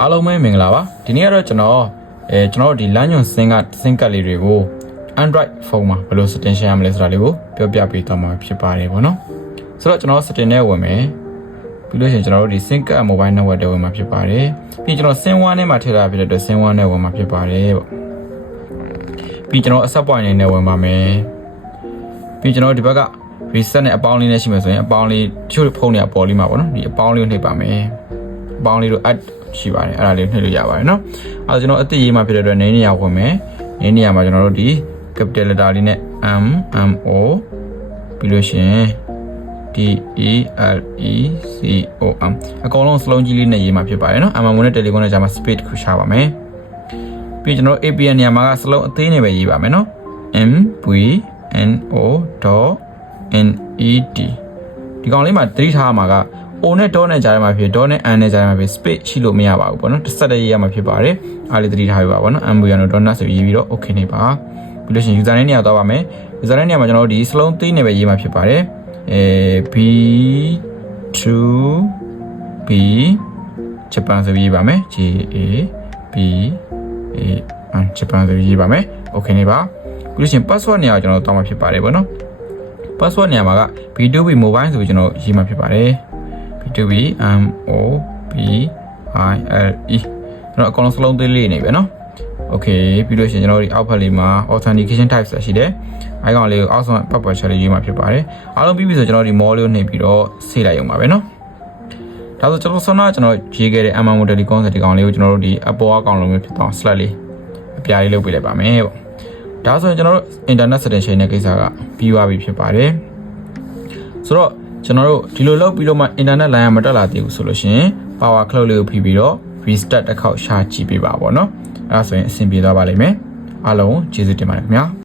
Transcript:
အားလုံးပဲမင်္ဂလာပါဒီနေ့ကတော့ကျွန်တော်ဒီလမ်းညွန်စင်ကတ်လေးတွေကို Android ဖုန်းမှာဘယ်လို setting ရှင်းရမလဲဆိုတာလေးကိုပြောပြပေးသွားမှာဖြစ်ပါတယ်ပေါ့နော်ဆိုတော့ကျွန်တော် setting နဲ့ဝင်မယ်ပြီးလို့ရှိရင်ကျွန်တော်တို့ဒီ SIM card mobile network တွေဝင်မှာဖြစ်ပါတယ်ပြီးကျွန်တော် SIM 1နဲ့မှာထည့်ထားဖြစ်တဲ့အတွက် SIM 1နဲ့ဝင်မှာဖြစ်ပါတယ်ပေါ့ပြီးကျွန်တော် access point နဲ့ဝင်ပါမယ်ပြီးကျွန်တော်ဒီဘက်က reset နဲ့အပေါင်းလေးနဲ့ရှိမှဆိုရင်အပေါင်းလေးတချို့ဖုန်းတွေအပေါ်လေးမှာပေါ့နော်ဒီအပေါင်းလေးကိုနှိပ်ပါမယ်အပေါင်းလေးတို့ add ရှိပါတယ်အဲ့ဒါလေးနှိပ်လို့ရပါတယ်နော်အဲ့ဒါကျွန်တော်အသိရေးမှာဖြစ်တဲ့အတွက်နေနေရဝင်မယ်နေနေရမှာကျွန်တော်တို့ဒီ capital letter လေးနဲ့ MMO ပြီးလို့ရှိရင် DELECOM အကောင်လုံးစလုံးကြီးလေးနဲ့ရေးမှာဖြစ်ပါတယ်နော် MMO နဲ့ Telecom နဲ့ကြာမှာ space တစ်ခုရှာပါမယ်ပြီးကျွန်တော် APN နေရာမှာကစလုံးအသေးနဲ့ပဲရေးပါမယ်နော် MVNO.NET ဒီကောင်လေးမှာသတိထားမှာက O နဲ့ dot နဲ့ကြားထဲမှာဖြစ် dot နဲ့ N နဲ့ကြားထဲမှာဖြစ် space ရှိလို့မရပါဘူးပေါ့နော်တစ်ဆက်တည်းရေးရမှာဖြစ်ပါတယ်အားလေးသတိထားပြပါပေါ့နော် MVNO.NET ဆိုရေးပြီးတော့ okay နေပါပြီးလို့ရှိရင် user နဲ့နေရာသွားပါမယ် user နဲ့နေရာမှာကျွန်တော်တို့ဒီစလုံးသေးနဲ့ပဲရေးမှာဖြစ်ပါတယ်B2B ဂျပန်ဆိုရေးပါမယ် JABဂျပန်ဆိုရေးပါမယ် okay နေပါပြီးလို့ရှိရင် password နေရာကျွန်တော်တောင်းမှာဖြစ်ပါတယ်ပေါ့နော် password နေရာမှာက B2B mobile ဆိုပြီးကျွန်တော်ရေးမှာဖြစ်ပါတယ် B2B MOBILE ကျွန်တော်အကောင်လုံးစလုံးသေးလေးနေပဲเนาะ okay ပြီးလို့ရှိရင်ကျွန်တော်ဒီအောက်ဖက်လေးမှာ authentication type ဆိုတာရှိတယ်အဲကောင်လေးကိုအောက်ဆုံးပတ်ပတ်ချက်လေးရေးမှာဖြစ်ပါတယ်အားလုံးပြီးပြီဆိုကျွန်တော်ဒီ mall လေးကိုနှိပ်ပြီးတော့ဆေးလိုက်အောင်ပါပဲเนาะဒါဆိုကျွန်တော်ဆောနာကျွန်တော်ရေးခဲ့တဲ့ MMO Telecom ဆိုဒီကောင်လေးကိုကျွန်တော်တို့ဒီ Apple အကောင်လုံးမျိုးဖြစ်တော့ slide လေးအပြားလေးလုပ်ပေးလိုက်ပါမယ်ပေါ့ဒါဆိုရင်ကျွန်တော်တို့ internet setting ချိန်တဲ့ကိစ္စကပြီးသွားပြီဖြစ်ပါတယ်ဆိုတော့ကျွန်တော်တို့ဒီလိုလုပ်ပြီးတော့မှ internet line မတက်လာသေးဘူးဆိုလို့ရှိရင် power cloud လေးကိုဖိပြီးတော့ restart တစ်ခေါက်ရှာကြည့်ပေးပါပေါ့နော်အဲ့ဒါဆိုရင်အဆင်ပြေသွားပါလိမ့်မယ်အားလုံးကျေးဇူးတင်ပါတယ်ခင်ဗျာ